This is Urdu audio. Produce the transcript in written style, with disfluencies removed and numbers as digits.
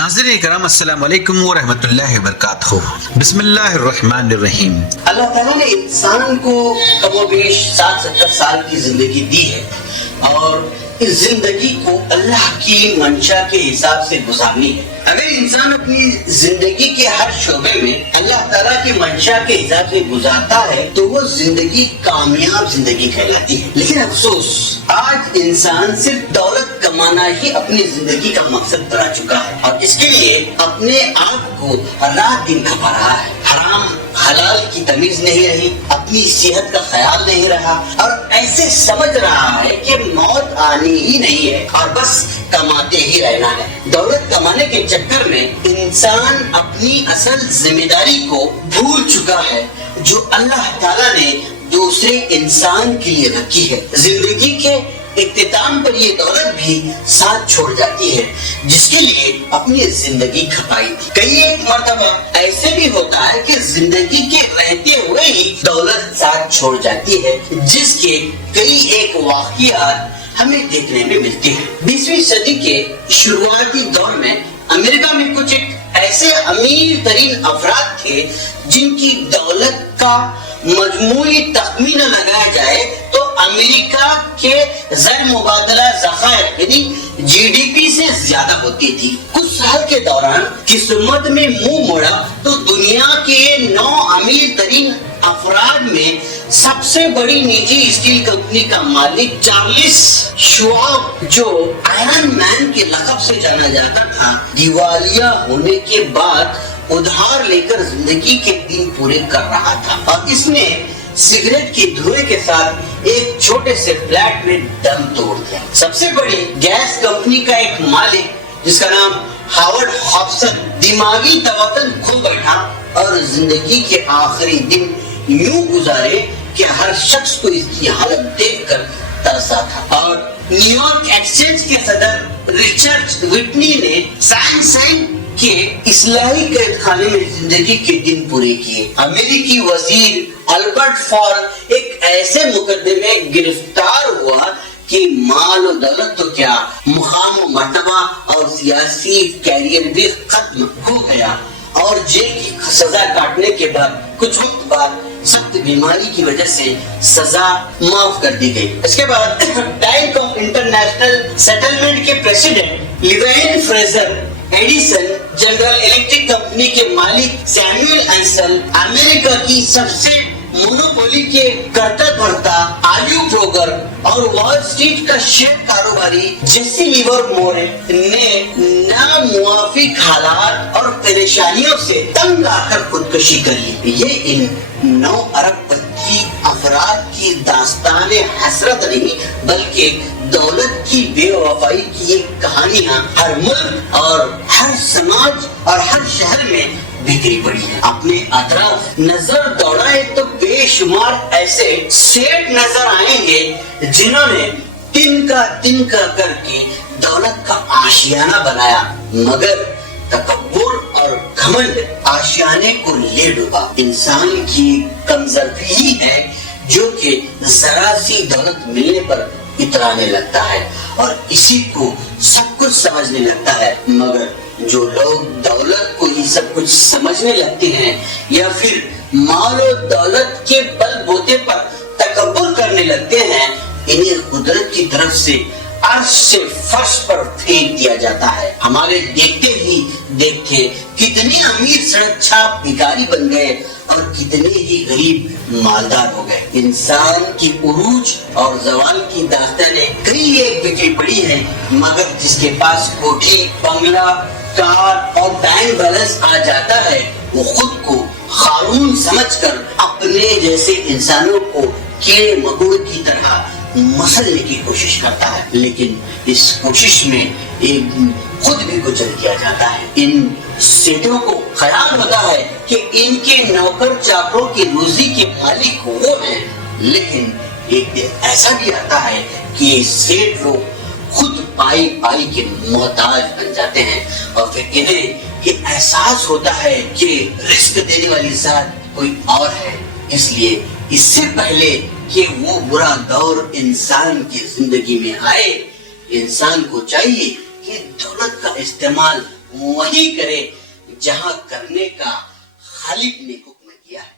ناظرین کرام السلام علیکم ورحمۃ اللہ وبرکاتہ. بسم اللہ الرحمن الرحیم. اللہ تعالیٰ نے انسان کو کم و بیش 60-70 سال کی زندگی دی ہے اور اس زندگی کو اللہ کی منشا کے حساب سے گزارنی ہے. اگر انسان اپنی زندگی کے ہر شعبے میں اللہ تعالیٰ کی منشا کے حساب سے گزارتا ہے تو وہ زندگی کامیاب زندگی کہلاتی ہے. لیکن افسوس آج انسان صرف دولت کمانا ہی اپنی زندگی کا مقصد بنا چکا ہے اور اس کے لیے اپنے آپ کو رات دن کھپا رہا ہے. حرام حلال کی تمیز نہیں رہی، اپنی صحت کا خیال نہیں رہا اور ایسے سمجھ رہا ہے کہ موت آنی ہی نہیں ہے اور بس کماتے ہی رہنا ہے. دولت کمانے کے چکر میں انسان اپنی اصل ذمہ داری کو بھول چکا ہے جو اللہ تعالیٰ نے دوسرے انسان کے لیے رکھی ہے. زندگی کے اختتام پر یہ دولت بھی ساتھ چھوڑ جاتی ہے جس کے لیے اپنی زندگی کھپائی تھی. کئی ایک مرتبہ ایسے بھی ہوتا ہے کہ زندگی کے رہتے ہوئے ہی دولت ساتھ چھوڑ جاتی ہے جس کے کئی ایک واقعات ہمیں دیکھنے میں ملتے ہیں. 20ویں صدی کے شروعاتی دور میں امریکہ میں کچھ ایک ایسے امیر ترین افراد تھے جن کی دولت کا مجموعی تخمینہ لگایا جائے تو امریکہ کے زر مبادلہ ذخائر یعنی جی ڈی پی سے زیادہ ہوتی تھی. کچھ سال کے دوران قسمت میں منہ موڑا تو دنیا کے 9 امیر ترین افراد میں سب سے بڑی نجی اسٹیل کمپنی کا مالک چارلس شواب جو آئرن مین کے لقب سے جانا جاتا تھا دیوالیہ ہونے کے بعد ادھار لے کر زندگی کے دن پورے کر رہا تھا اور اس نے سگریٹ کے دھوئے کے ساتھ ایک چھوٹے سے فلیٹ میں دم توڑ دیا. سب سے بڑی گیس کمپنی کا ایک مالک جس کا نام ہاورڈ ہابسن دماغی توازن کھو بیٹھا اور زندگی کے آخری دن یوں گزارے کہ ہر شخص کو اس کی حالت دیکھ کر ترسا تھا. اور نیو یارک ایکسچینج کے صدر ریچرڈ وٹنی نے سائن کے اصلاحی قید خانے میں زندگی کے دن پورے کیے. امریکی وزیر البرٹ فال ایک ایسے مقدمے میں گرفتار ہوا کہ مال و دولت تو کیا مقام و مرتبہ اور سیاسی کیریئر بھی ختم ہو گیا اور جیل کی سزا کاٹنے کے بعد کچھ وقت بعد سخت بیماری کی وجہ سے سزا معاف کر دی گئی. اس کے بعد بینک آف انٹرنیشنل سیٹلمنٹ کے president Leon Fraser Edison General Electric Company کے مالک سیموئل اینسل امریکہ کی سب سے مونوپولی کے کرتا دھرتا آلیو پروگر اور وال اسٹریٹ کا شیئر کاروباری جیسی لیور مور نے ناموافق حالات اور پریشانیوں سے تنگ آ کر خودکشی کر لی. یہ ان 9 ارب پتی افراد کی داستان حسرت نہیں بلکہ دولت کی بے وفائی کی یہ کہانیاں ہر ملک اور ہر سماج اور ہر شہر میں بکھری پڑی ہے. اپنے اطراف نظر دوڑائے تو بے شمار ایسے سیٹ نظر آئیں گے جنہوں نے تن کا کر کے دولت کا آشیانہ بنایا مگر تکبر اور گھمنڈ آشیانے کو لے ڈوبا. انسان کی کمزوری ہی ہے جو کہ ذرا سی دولت ملنے پر اترانے لگتا ہے اور اسی کو سب کچھ سمجھنے لگتا ہے. مگر جو لوگ دولت کو ہی سب کچھ سمجھنے لگتے ہیں یا پھر مال و دولت کے بل بوتے پر تکبر کرنے لگتے ہیں انہیں قدرت کی طرف سے عرش سے فرش پر پھینک دیا جاتا ہے. ہمارے دیکھتے ہی دیکھتے کتنے امیر سڑک چھاپ بھکاری بن گئے اور کتنے ہی غریب مالدار ہو گئے. انسان کی عروج اور زوال کی داستانیں کئی ایک بکھری پڑی ہیں مگر جس کے پاس کوٹھی بنگلہ کار اور بینک بیلنس آ جاتا ہے وہ خود کو قارون سمجھ کر اپنے جیسے انسانوں کو کیڑے مکوڑے کی طرح مسلنے کی کوشش کرتا ہے لیکن اس کوشش میں ایک خود بھی کچل کیا جاتا ہے. ان سیٹوں کو خیال ہوتا ہے کہ ان کے نوکر چاکروں کی روزی کے مالک وہ ہیں لیکن ایک دن ایسا بھی آتا ہے کہ یہ سیٹ لوگ خود پائی کے محتاج بن جاتے ہیں اور پھر انہیں یہ احساس ہوتا ہے کہ رزق دینے والی ذات کوئی اور ہے. اس لیے اس سے پہلے کہ وہ برا دور انسان کی زندگی میں آئے انسان کو چاہیے کہ دولت کا استعمال وہی کرے جہاں کرنے کا خالق نے حکم کیا ہے.